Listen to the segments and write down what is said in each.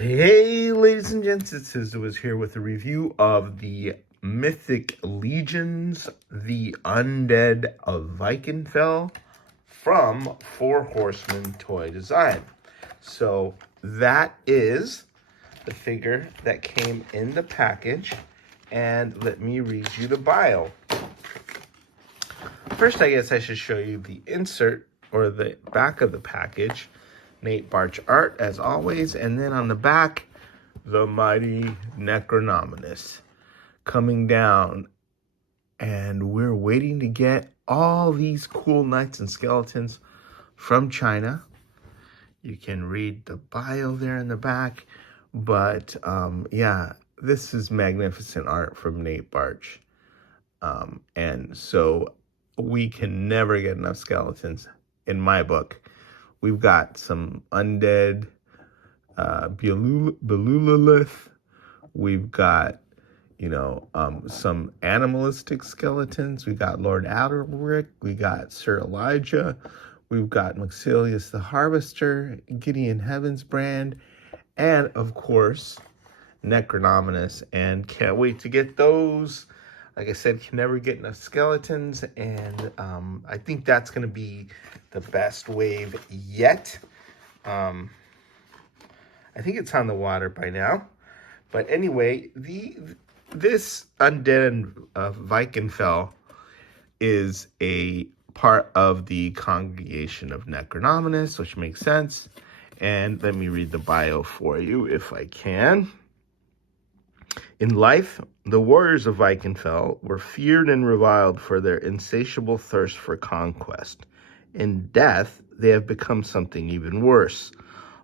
Hey, ladies and gents, it's Sizdo here with a review of the Mythic Legions, the Undead of Vikenfell from Horsemen Toy Design. So that is the figure that came in the package, and let me read you the bio. First, I guess I should show you the insert or the back of the package. Nate Barch art, as always, and then on the back, the mighty Necronominus coming down. And we're waiting to get all these cool knights and skeletons from China. You can read the bio there in the back. But, yeah, this is magnificent art from Nate Barch. And so we can never get enough skeletons in my book. We've got some undead Belulolith. We've got, some animalistic skeletons. We got Lord Alaric. We got Sir Elijah. We've got Maxilius the Harvester, Gideon Heavensbrand, and, of course, Necronominus. And can't wait to get those. Like I said, can never get enough skeletons, and I think that's going to be the best wave yet. I think it's on the water by now. But anyway, this Undead of Vikenfell is a part of the congregation of Necronominus, which makes sense. And let me read the bio for you if I can. In life, the warriors of Vikenfell were feared and reviled for their insatiable thirst for conquest. In death, they have become something even worse.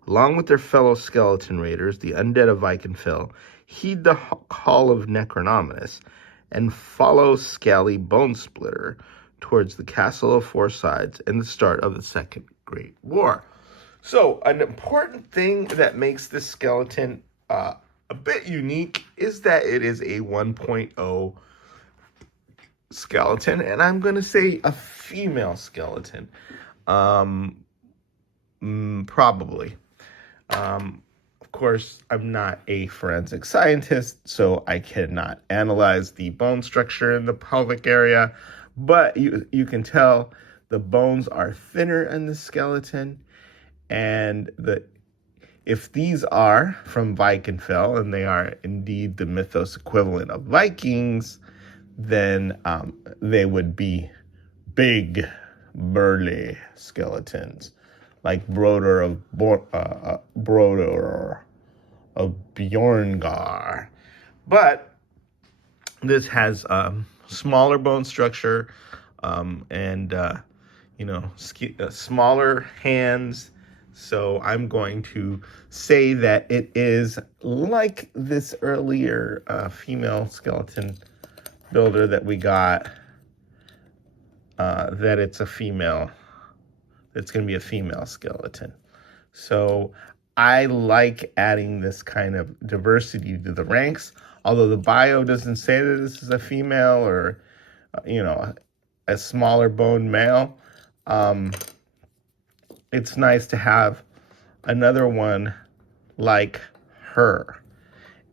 Along with their fellow skeleton raiders, the undead of Vikenfell heed the call of Necronominus and follow Scally Bonesplitter towards the Castle of Four Sides and the start of the Second Great War. So, an important thing that makes this skeleton a bit unique is that it is a 1.0 skeleton, and I'm going to say a female skeleton. Probably. Of course, I'm not a forensic scientist, so I cannot analyze the bone structure in the pelvic area, but you can tell the bones are thinner in the skeleton, and if these are from Vikenfell, and they are indeed the mythos equivalent of Vikings, then they would be big, burly skeletons, like Broder of Bjorngar. But this has smaller bone structure, and smaller hands. So I'm going to say that it is like this earlier female skeleton builder that we got, that it's a female. It's going to be a female skeleton. So I like adding this kind of diversity to the ranks, although the bio doesn't say that this is a female or, a smaller bone male. It's nice to have another one like her.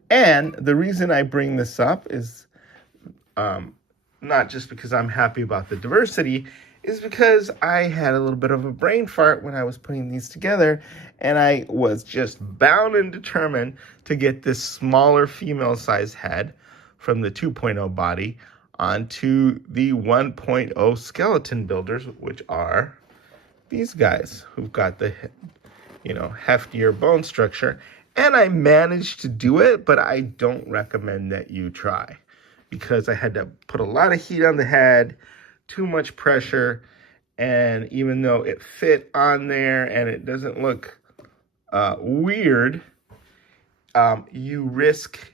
And the reason I bring this up is not just because I'm happy about the diversity, is because I had a little bit of a brain fart when I was putting these together, and I was just bound and determined to get this smaller female size head from the 2.0 body onto the 1.0 skeleton builders, which are these guys who've got the, heftier bone structure. And I managed to do it, but I don't recommend that you try, because I had to put a lot of heat on the head, too much pressure, and even though it fit on there and it doesn't look weird, you risk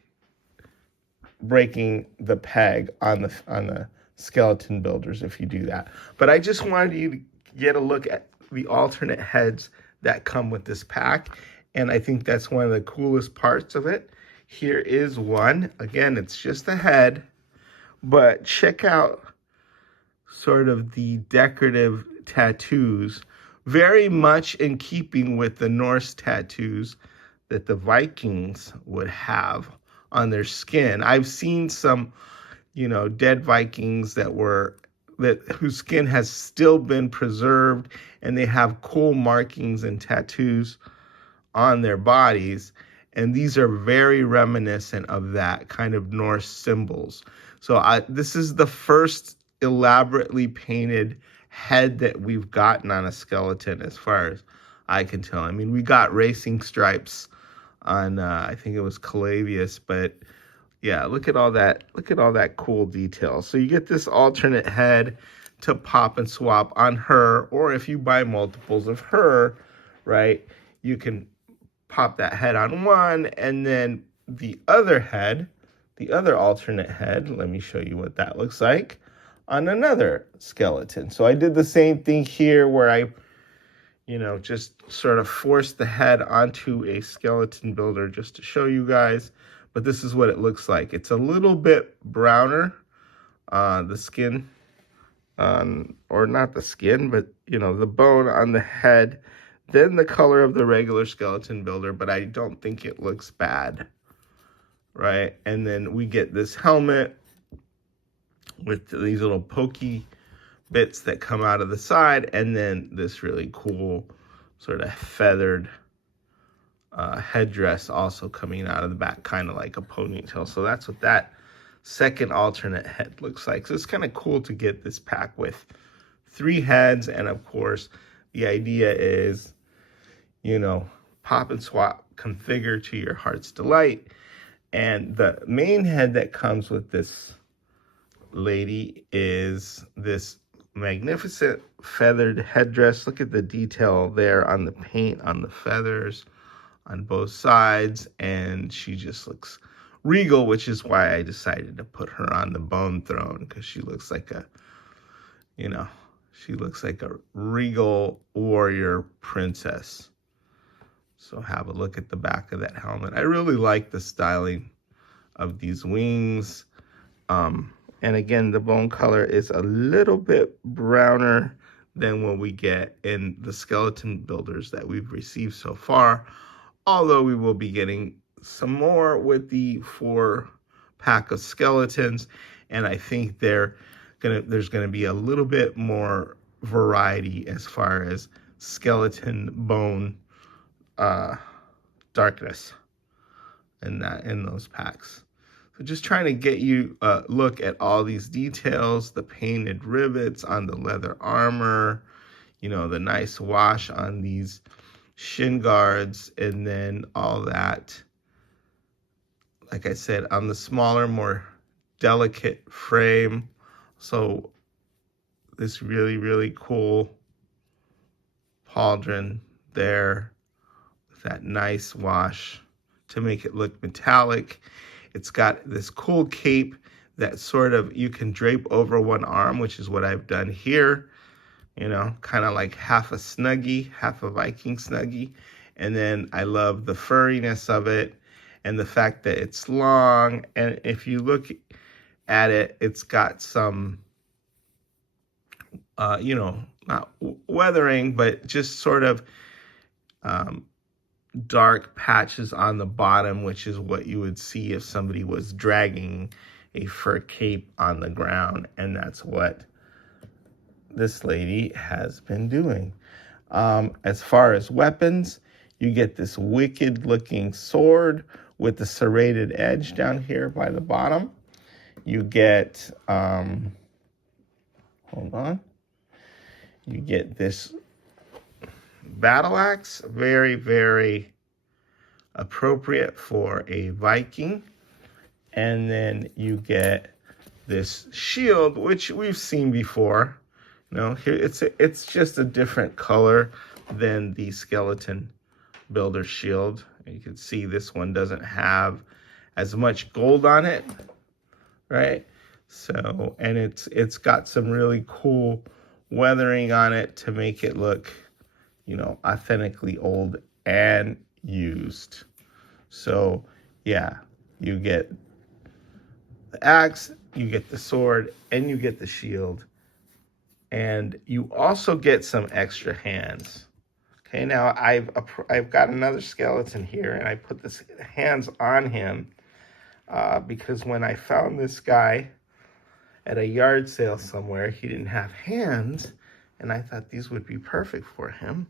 breaking the peg on the skeleton builders if you do that. But I just wanted you to get a look at the alternate heads that come with this pack, and I think that's one of the coolest parts of it. Here is one. Again, it's just the head, but check out sort of the decorative tattoos, very much in keeping with the Norse tattoos that the Vikings would have on their skin. I've seen some, dead Vikings whose skin has still been preserved, and they have cool markings and tattoos on their bodies. And these are very reminiscent of that kind of Norse symbols. So this is the first elaborately painted head that we've gotten on a skeleton, as far as I can tell. I mean, we got racing stripes on, I think it was Calavius, but yeah, look at all that. Look at all that cool detail. So you get this alternate head to pop and swap on her, or if you buy multiples of her, right, you can pop that head on one, and then the other head, the other alternate head, let me show you what that looks like on another skeleton. So I did the same thing here where I, just sort of forced the head onto a skeleton builder just to show you guys. But this is what it looks like. It's a little bit browner, the skin, or not the skin, but, the bone on the head, than the color of the regular skeleton builder, but I don't think it looks bad, right? And then we get this helmet with these little pokey bits that come out of the side, and then this really cool sort of feathered headdress also coming out of the back, kind of like a ponytail. So that's what that second alternate head looks like. So it's kind of cool to get this pack with 3 heads, and of course, the idea is, pop and swap, configure to your heart's delight. And the main head that comes with this lady is this magnificent feathered headdress. Look at the detail there on the paint, on the feathers, on both sides. And she just looks regal, which is why I decided to put her on the bone throne, because she looks like a, she looks like a regal warrior princess. So have a look at the back of that helmet. I really like the styling of these wings. And again, the bone color is a little bit browner than what we get in the skeleton builders that we've received so far. Although we will be getting some more with the 4-pack of skeletons. And I think there's gonna be a little bit more variety as far as skeleton bone darkness in those packs. So just trying to get you a look at all these details, the painted rivets on the leather armor, the nice wash on these shin guards, and then all that, like I said, on the smaller, more delicate frame. So this really, really cool pauldron there, that nice wash to make it look metallic. It's got this cool cape that sort of you can drape over one arm, which is what I've done here, kind of like half a Snuggie, half a Viking Snuggie. And then I love the furriness of it and the fact that it's long. And if you look at it, it's got some, not weathering, but just sort of dark patches on the bottom, which is what you would see if somebody was dragging a fur cape on the ground. And that's what this lady has been doing. As far as weapons, you get this wicked looking sword with the serrated edge down here by the bottom. You get, hold on. You get this battle axe, very, very appropriate for a Viking. And then you get this shield, which we've seen before. Here it's just a different color than the skeleton builder shield. You can see this one doesn't have as much gold on it, right? So, and it's got some really cool weathering on it to make it look, authentically old and used. So, yeah, you get the axe, you get the sword, and you get the shield. And you also get some extra hands. Okay, now I've got another skeleton here, and I put this hands on him because when I found this guy at a yard sale somewhere, he didn't have hands, and I thought these would be perfect for him.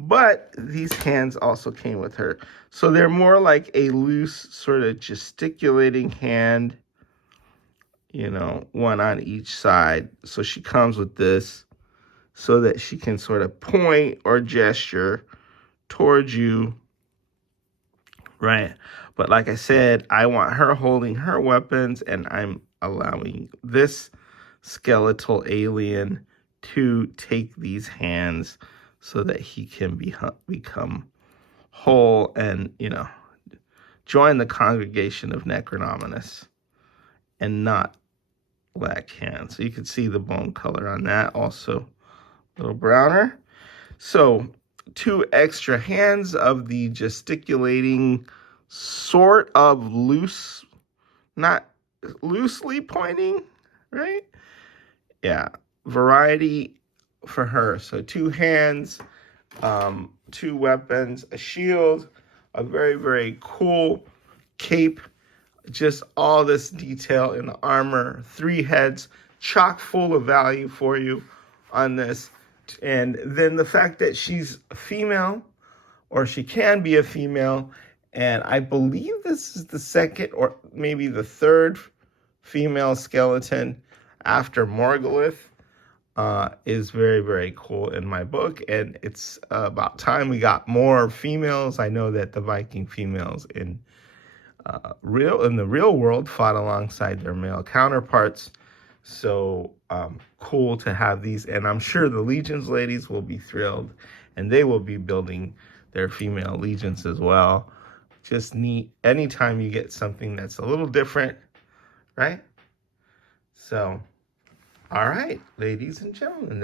But these hands also came with her. So they're more like a loose sort of gesticulating hand, you know, one on each side. So she comes with this so that she can sort of point or gesture towards you, right? But like I said, I want her holding her weapons, and I'm allowing this skeletal alien to take these hands so that he can become whole and, you know, join the congregation of Necronominus and not lack hands. So you can see the bone color on that, also a little browner. So 2 extra hands of the gesticulating, sort of loose, not loosely pointing, right? Yeah, variety for her. So 2 hands, 2 weapons, a shield, a very, very cool cape, just all this detail in the armor, 3 heads, chock full of value for you on this. And then the fact that she's a female, or she can be a female, and I believe this is the second or maybe the third female skeleton after Morgulith, is very, very cool in my book. And it's about time we got more females. I know that the Viking females in the real world fought alongside their male counterparts. So cool to have these, and I'm sure the legions ladies will be thrilled, and they will be building their female legions as well. Just neat anytime you get something that's a little different, right? So, all right, ladies and gentlemen,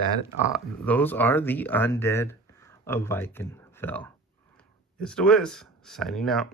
those are the Undead of Vikenfell. It's the Wiz, signing out.